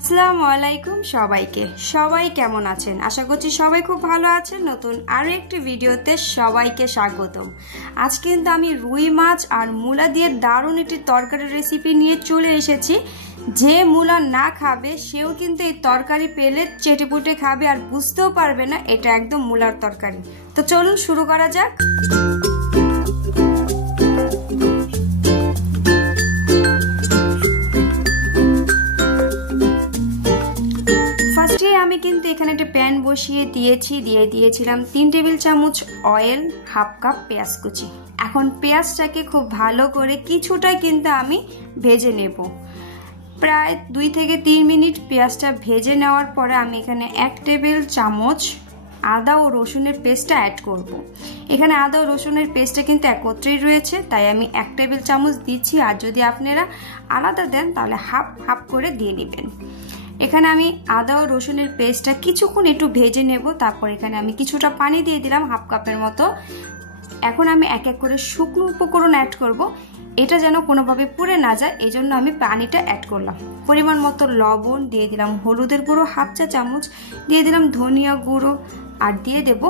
আসসালামু আলাইকুম সবাইকে। সবাই কেমন আছেন? আশা করছি সবাই খুব ভালো আছেন। নতুন আরো একটি ভিডিওতে সবাইকে স্বাগতম। আজ কিন্তু আমি রুই মাছ আর মূলা দিয়ে দারুণ একটি তরকারির রেসিপি নিয়ে চলে এসেছি। যে মূলা না খাবে সেও কিন্তু এই তরকারি পেলে চেটেপুটে খাবে আর বুঝতেও পারবে না এটা একদম মূলার তরকারি। তো চলুন শুরু করা যাক। আমি কিন্তু এখানে একটা প্যান বসিয়ে দিয়েছিলাম 3 টেবিল চামচ অয়েল, হাফ কাপ পেঁয়াজ কুচি। এখন পেঁয়াজটাকে খুব ভালো করে কিছুটা কিন্তু আমি ভেজে নেব। প্রায় 2 থেকে 3 মিনিট পেঁয়াজটা ভেজে নেওয়ার পরে আমি এখানে 1 টেবিল চামচ আদা ও রসুনের পেস্টটা অ্যাড করব। এখানে আদা ও রসুনের পেস্টটা কিন্তু একত্রেই রয়েছে, তাই আমি 1 টেবিল চামচ দিচ্ছি। আর যদি আপনারা আলাদা দেন তাহলে হাফ হাফ করে দিয়ে নেবেন। এখানে আমি আদা ও রসুনের পেস্টটা কিছুক্ষণ একটু ভেজে নেব। তারপর এখানে আমি কিছুটা পানি দিয়ে দিলাম, হাফ কাপের মতো। এখন আমি এক এক করে শুকনো উপকরণ অ্যাড করব। এটা যেন কোনোভাবে পুড়ে না যায়, এই জন্য আমি পানিটা অ্যাড করলাম। পরিমাণ মতো লবণ দিয়ে দিলাম, হলুদের গুঁড়ো হাফ চা চামচ দিয়ে দিলাম, ধনিয়া গুঁড়ো আর দিয়ে দেব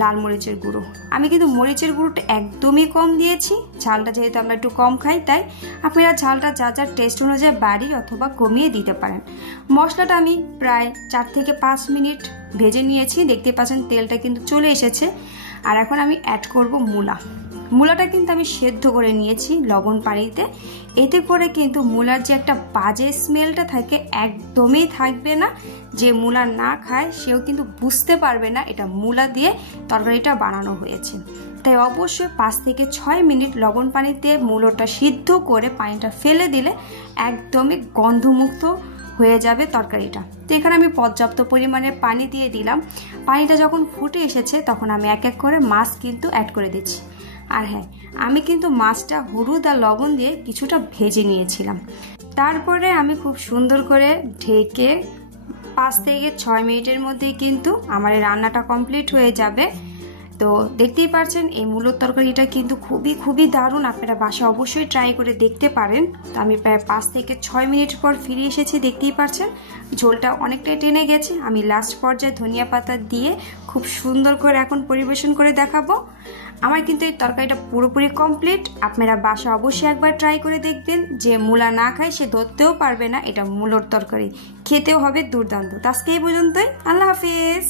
লাল মরিচের গুঁড়ো। আমি কিন্তু মরিচের গুঁড়োটা একদমই কম দিয়েছি, ঝালটা যেহেতু আমরা একটু কম খাই, তাই আপনারা ঝালটা যা যা টেস্ট অনুযায়ী বাড়ি অথবা কমিয়ে দিতে পারেন। মশলাটা আমি প্রায় 4 থেকে 5 মিনিট ভেজে নিয়েছি। দেখতে পাচ্ছেন তেলটা কিন্তু চলে এসেছে। আর এখন আমি অ্যাড করব মূলাটা কিন্তু আমি সেদ্ধ করে নিয়েছি লবণ পানিতে। এতে করে কিন্তু মূলার যে একটা বাজে স্মেলটা থাকে একদমই থাকবে না। যে মূলা না খায় সেও কিন্তু বুঝতে পারবে না এটা মূলা দিয়ে তরকারিটা বানানো হয়েছে। তাই অবশ্যই 5 থেকে 6 মিনিট লবণ পানিতে মূলাটা সিদ্ধ করে পানিটা ফেলে দিলে একদমই গন্ধমুক্ত হয়ে যাবে তরকারিটা। তো এখানে আমি পর্যাপ্ত পরিমাণে পানি দিয়ে দিলাম। পানিটা যখন ফুটে এসেছে তখন আমি এক এক করে মাছ কিন্তু অ্যাড করে দিচ্ছি। আর হ্যাঁ, আমি কিন্তু মাছটা হলুদ আর লবণ দিয়ে কিছুটা ভেজে নিয়েছিলাম। তারপরে আমি খুব সুন্দর করে ঢেকে 5 থেকে 6 মিনিটের মধ্যেই কিন্তু আমার এই রান্নাটা কমপ্লিট হয়ে যাবে। তো দেখতেই পাচ্ছেন এই মূলোর তরকারিটা কিন্তু খুবই দারুণ। আপনারা বাসায় অবশ্যই ট্রাই করে দেখতে পারেন। তো আমি প্রায় 5 থেকে 6 মিনিট পর ফিরে এসেছি। দেখতেই পাচ্ছেন ঝোলটা অনেকটাই টেনে গেছে। আমি লাস্ট পর্যায়ে ধনিয়া পাতা দিয়ে খুব সুন্দর করে এখন পরিবেশন করে দেখাবো। আমার কিন্তু এই তরকারিটা পুরোপুরি কমপ্লিট। আপনারা বাসা অবশ্যই একবার ট্রাই করে দেখবেন। যে মূলা না খায় সে ধরতেও পারবে না এটা মূলোর তরকারি, খেতেও হবে দুর্দান্ত। আজকে এই পর্যন্তই, আল্লাহ হাফেজ।